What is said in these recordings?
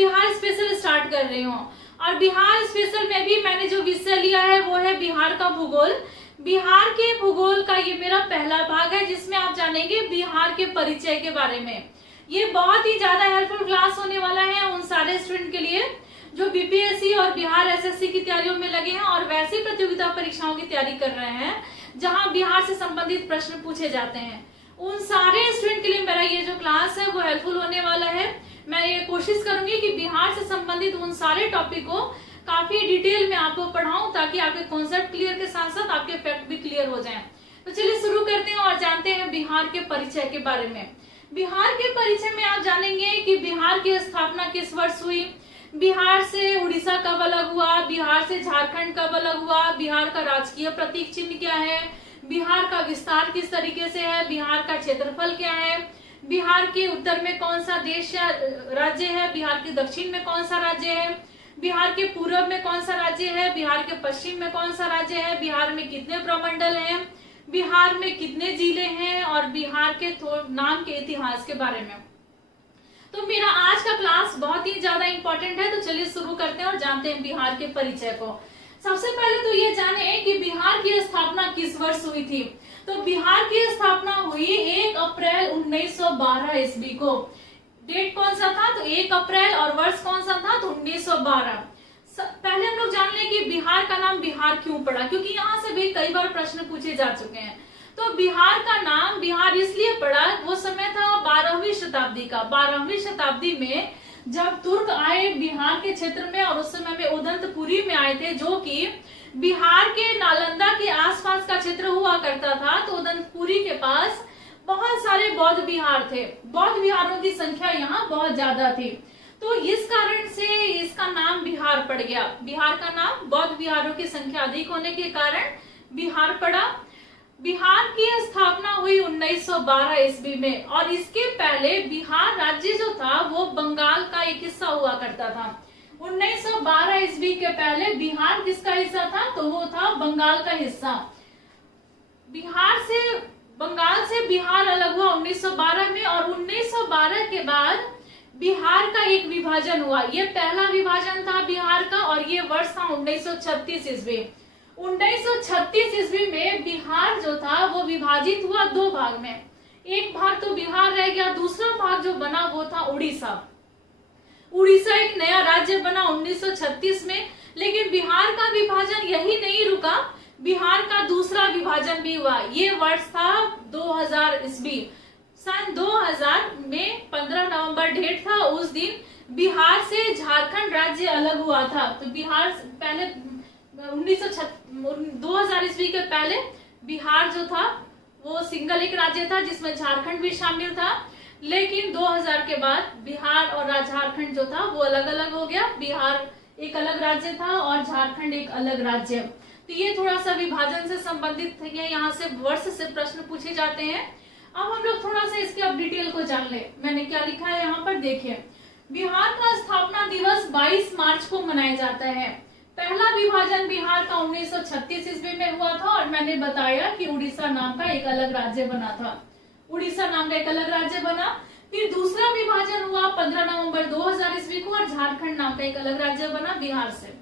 Bihar special start कर रही हूँ और बिहार स्पेशल में भी मैंने जो विषय लिया है वो है बिहार का भूगोल। बिहार के भूगोल का ये मेरा पहला भाग है जिसमें आप जानेंगे बिहार के परिचय के बारे में। ये बहुत ही ज्यादा हेल्पफुल क्लास होने वाला है उन सारे स्टूडेंट के लिए जो बीपीएससी और बिहार एसएससी की तैयारियों में लगे हैं और वैसी प्रतियोगिता परीक्षाओं की तैयारी कर रहे हैं जहां बिहार से संबंधित प्रश्न पूछे जाते हैं। उन सारे स्टूडेंट के लिए मेरा ये जो क्लास है वो हेल्पफुल होने वाला है। मैं ये कोशिश करूंगी कि बिहार से संबंधित उन सारे टॉपिक को काफी डिटेल में आपको पढ़ाऊं ताकि आपके कॉन्सेप्ट क्लियर के साथ साथ आपके फैक्ट भी क्लियर हो जाएं। तो चलिए शुरू करते हैं और जानते हैं बिहार के परिचय के बारे में। बिहार के परिचय में आप जानेंगे कि बिहार की स्थापना किस वर्ष हुई, बिहार से उड़ीसा कब अलग हुआ, बिहार से झारखंड कब अलग हुआ, बिहार का राजकीय प्रतीक चिन्ह क्या है, बिहार का विस्तार किस तरीके से है, बिहार का क्षेत्रफल क्या है, बिहार के उत्तर में कौन सा देश या राज्य है, बिहार के दक्षिण में कौन सा राज्य है, बिहार के पूर्व में कौन सा राज्य है, बिहार के पश्चिम में कौन सा राज्य है, बिहार में कितने प्रमंडल हैं, बिहार में कितने जिले हैं और बिहार के नाम के इतिहास के बारे में। तो मेरा आज का क्लास बहुत ही ज्यादा इंपॉर्टेंट है। तो चलिए शुरू करते हैं और जानते हैं बिहार के परिचय को। सबसे पहले तो ये जाने कि बिहार की स्थापना किस वर्ष हुई थी। तो बिहार की स्थापना हुई 1 अप्रैल 1912 ईस्वी को। डेट कौन सा था? तो 1 अप्रैल और वर्ष कौन सा था? तो 1912। पहले हम लोग जान लें कि बिहार का नाम बिहार क्यों पड़ा, क्योंकि यहाँ से भी कई बार प्रश्न पूछे जा चुके हैं। तो बिहार का नाम बिहार इसलिए पड़ा, वो समय था 12वीं शताब्दी का। 12वीं शताब्दी में जब तुर्क आए बिहार के क्षेत्र में और उस समय में उदंतपुरी में आए थे जो कि बिहार के नालंदा के आसपास का क्षेत्र हुआ करता था। तो उदंतपुरी के पास बहुत सारे बौद्ध विहार थे। बौद्ध विहारों की संख्या यहाँ बहुत ज्यादा थी, तो इस कारण से इसका नाम बिहार पड़ गया। बिहार का नाम बौद्ध विहारों की संख्या अधिक होने के कारण बिहार पड़ा। बिहार की स्थापना हुई 1912 ईस्वी में और इसके पहले बिहार राज्य जो था वो बंगाल का एक हिस्सा हुआ करता था। 1912 ईस्वी के पहले बिहार किसका हिस्सा था? तो वो था बंगाल का हिस्सा। बंगाल से बिहार अलग हुआ 1912 में और 1912 के बाद बिहार का एक विभाजन हुआ। ये पहला विभाजन था बिहार का और ये वर्ष था 1936 ईस्वी। 1936 ईस्वी में बिहार जो था वो विभाजित हुआ 2 भाग में। एक भाग तो बिहार रह गया, दूसरा भाग जो बना वो था उड़ीसा। उड़ीसा एक नया राज्य बना 1936 में, लेकिन बिहार का विभाजन यही नहीं रुका, बिहार का दूसरा विभाजन भी हुआ। ये वर्ष था 2000 ईस्वी। सन 2000 में 15 नवंबर डेट था, उस दिन बिहार से झारखंड राज्य अलग हुआ था। तो बिहार पहले 2000 ईस्वी के पहले बिहार जो था वो सिंगल एक राज्य था जिसमें झारखंड भी शामिल था, लेकिन 2000 के बाद बिहार और झारखंड जो था वो अलग अलग हो गया। बिहार एक अलग राज्य था और झारखंड एक अलग राज्य। तो ये थोड़ा सा विभाजन से संबंधित है, यहाँ से वर्ष से प्रश्न पूछे जाते हैं। अब हम लोग थोड़ा सा इसके अब डिटेल को जान ले। मैंने क्या लिखा है यहाँ पर देखिए। बिहार का स्थापना दिवस 22 मार्च को मनाया जाता है। पहला विभाजन बिहार का 1936 ईस्वी में हुआ था और मैंने बताया कि उड़ीसा नाम का एक अलग राज्य बना था। उड़ीसा नाम का एक अलग राज्य बना। फिर दूसरा विभाजन हुआ 15 नवंबर 2000 ईस्वी को और झारखंड नाम का एक अलग राज्य बना बिहार से।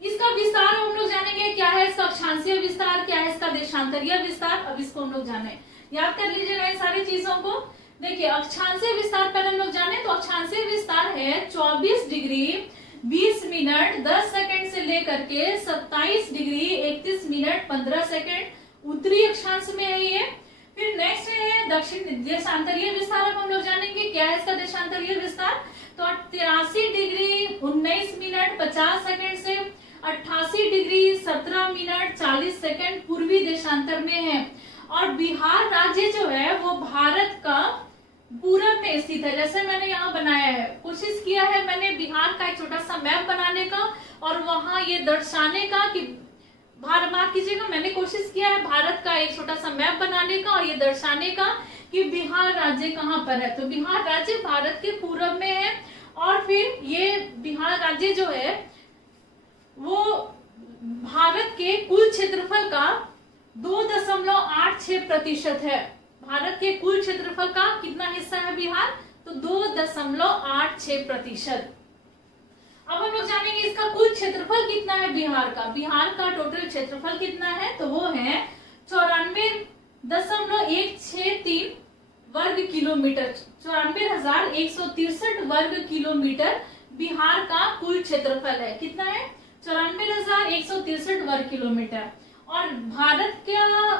इसका विस्तार हम लोग जानेंगे, क्या है इसका अक्षांशीय विस्तार, क्या है इसका देशांतरीय विस्तार। अब इसको हम लोग जाने, याद कर लीजिएगा इन सारी चीजों को। देखिए अक्षांशीय विस्तार पहले हम लोग जाने तो अक्षांशीय विस्तार है 24 डिग्री 20 मिनट 10 सेकंड से लेकर के 27 डिग्री 31 मिनट 15 सेकंड उत्तरी अक्षांश में है ये। फिर नेक्स्ट है दक्षिण देशांतरीय विस्तार। अब हम लोग जानेंगे क्या है इसका देशांतरीय विस्तार। तो 83 डिग्री 19 मिनट 50 सेकंड से 88 डिग्री 17 मिनट 40 सेकंड पूर्वी देशांतर में है। और बिहार राज्य जो है वो भारत का पूरब में स्थित है। जैसे मैंने यहाँ बनाया है, कोशिश किया है मैंने बिहार का एक छोटा सा मैप बनाने का और वहां ये दर्शाने का कि माफ कीजिएगा, मैंने कोशिश किया है भारत का एक छोटा सा मैप बनाने का और ये दर्शाने का कि बिहार राज्य कहाँ पर है। तो बिहार राज्य भारत के पूरब में है और फिर ये बिहार राज्य जो है वो भारत के कुल क्षेत्रफल का 2.86% है। भारत के कुल क्षेत्रफल का कितना हिस्सा है बिहार? तो 2.86%। अब हम लोग जानेंगे इसका कुल क्षेत्रफल कितना है बिहार का। बिहार का टोटल क्षेत्रफल कितना है, तो वो है 94.163 वर्ग किलोमीटर। 94,163 वर्ग किलोमीटर बिहार का कुल क्षेत्रफल है। कितना है, 94,163 वर्ग किलोमीटर। और भारत का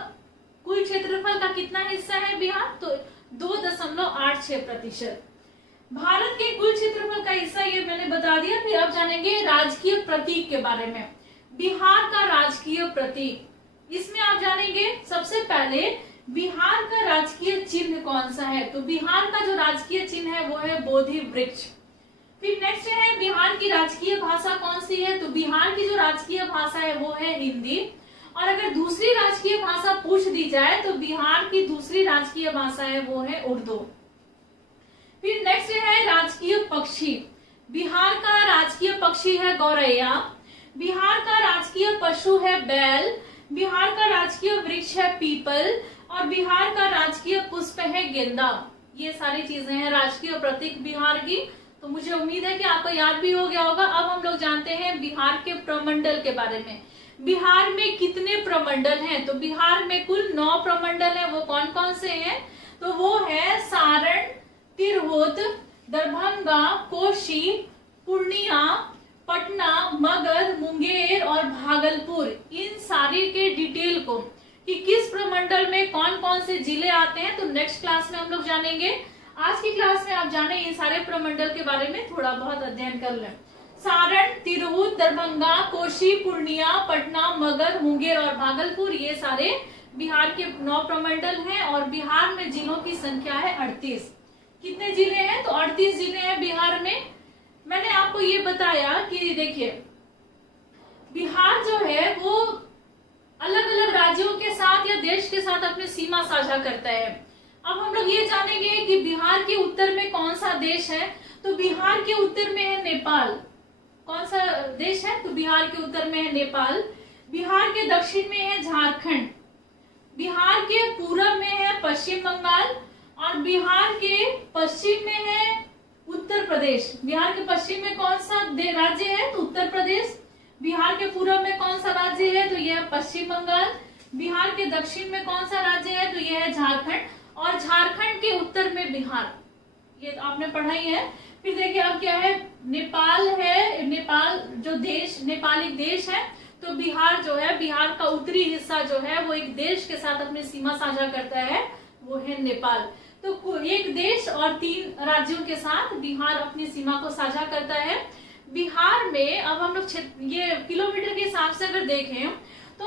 कुल क्षेत्रफल का कितना हिस्सा है बिहार, तो 2.86%। भारत के कुल क्षेत्रफल का हिस्सा ये मैंने बता दिया। फिर अब जानेंगे राजकीय प्रतीक के बारे में। बिहार का राजकीय प्रतीक, इसमें आप जानेंगे सबसे पहले बिहार का राजकीय चिन्ह कौन सा है। तो बिहार का जो राजकीय चिन्ह है वो है बोधि वृक्ष। फिर नेक्स्ट है बिहार की राजकीय भाषा कौन सी है, तो बिहार की जो राजकीय भाषा है वो है हिंदी। और अगर दूसरी राजकीय भाषा पूछ दी जाए तो बिहार की दूसरी राजकीय भाषा है वो है उर्दू। फिर नेक्स्ट है राजकीय पक्षी। बिहार का राजकीय पक्षी है गौरैया। बिहार का राजकीय पशु है बैल। बिहार का राजकीय वृक्ष है पीपल। और बिहार का राजकीय पुष्प है गेंदा। ये सारी चीजें हैं राजकीय प्रतीक बिहार की। तो मुझे उम्मीद है कि आपको याद भी हो गया होगा। अब हम लोग जानते हैं बिहार के प्रमंडल के बारे में। बिहार में कितने प्रमंडल हैं, तो बिहार में कुल 9 प्रमंडल हैं। वो कौन कौन से हैं, तो वो है सारण, तिरहुत, दरभंगा, कोशी, पूर्णिया, पटना, मगध, मुंगेर और भागलपुर। इन सारे के डिटेल को कि किस प्रमंडल में कौन कौन से जिले आते हैं तो नेक्स्ट क्लास में हम लोग जानेंगे। आज की क्लास में आप जाने इन सारे प्रमंडल के बारे में थोड़ा बहुत अध्ययन कर लें। सारण, तिरहुत, दरभंगा, कोशी, पूर्णिया, पटना, मगध, मुंगेर और भागलपुर, ये सारे बिहार के 9 प्रमंडल हैं। और बिहार में जिलों की संख्या है 38। कितने जिले हैं, तो 38 जिले हैं बिहार में। मैंने आपको ये बताया कि देखिए बिहार जो है वो अलग अलग राज्यों के साथ या देश के साथ अपनी सीमा साझा करता है। अब हम लोग ये जानेंगे कि बिहार के उत्तर में कौन सा देश है, तो बिहार के उत्तर में है नेपाल। कौन सा देश है, तो बिहार के उत्तर में है नेपाल। बिहार के दक्षिण में है झारखंड। बिहार के पूरब में है पश्चिम बंगाल। और बिहार के पश्चिम में है उत्तर प्रदेश। बिहार के पश्चिम में कौन सा राज्य है, तो उत्तर प्रदेश। बिहार के पूरब में कौन सा राज्य है, तो यह है पश्चिम बंगाल। बिहार के दक्षिण में कौन सा राज्य है, तो यह है झारखंड। और झारखंड के उत्तर में बिहार, ये आपने पढ़ा ही है। फिर देखिए अब क्या है, नेपाल है। नेपाल जो देश, नेपाल एक देश है। तो बिहार जो है, बिहार का उत्तरी हिस्सा जो है वो एक देश के साथ अपनी सीमा साझा करता है, वो है नेपाल। तो एक देश और 3 राज्यों के साथ बिहार अपनी सीमा को साझा करता है। बिहार में अब हम लोग ये किलोमीटर के हिसाब से अगर देखें तो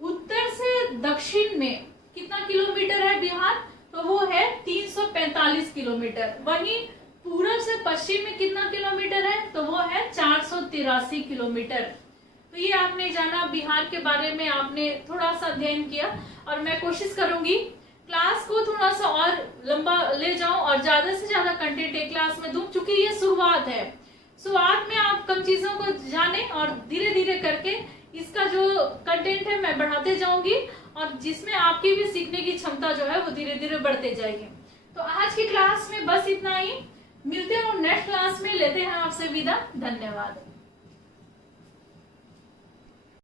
उत्तर से दक्षिण में कितना किलोमीटर है बिहार, तो वो है 345 किलोमीटर। वहीं पूरब से पश्चिम में कितना किलोमीटर है, तो वो है 483 किलोमीटर। तो ये आपने जाना बिहार के बारे में, आपने थोड़ा सा अध्ययन किया। और मैं कोशिश करूंगी क्लास को थोड़ा सा और लंबा ले जाऊं और ज्यादा से ज्यादा कंटेंट एक क्लास में दूं, क्योंकि ये शुरुआत है। शुरुआत में आप कम चीजों को जाने और धीरे धीरे करके इसका जो कंटेंट है मैं बढ़ाते जाऊंगी, और जिसमें आपकी भी सीखने की क्षमता जो है वो धीरे धीरे बढ़ते जाएगी। तो आज की क्लास में बस इतना ही। मिलते हैं और नेक्स्ट क्लास में लेते हैं आपसे विदा। धन्यवाद।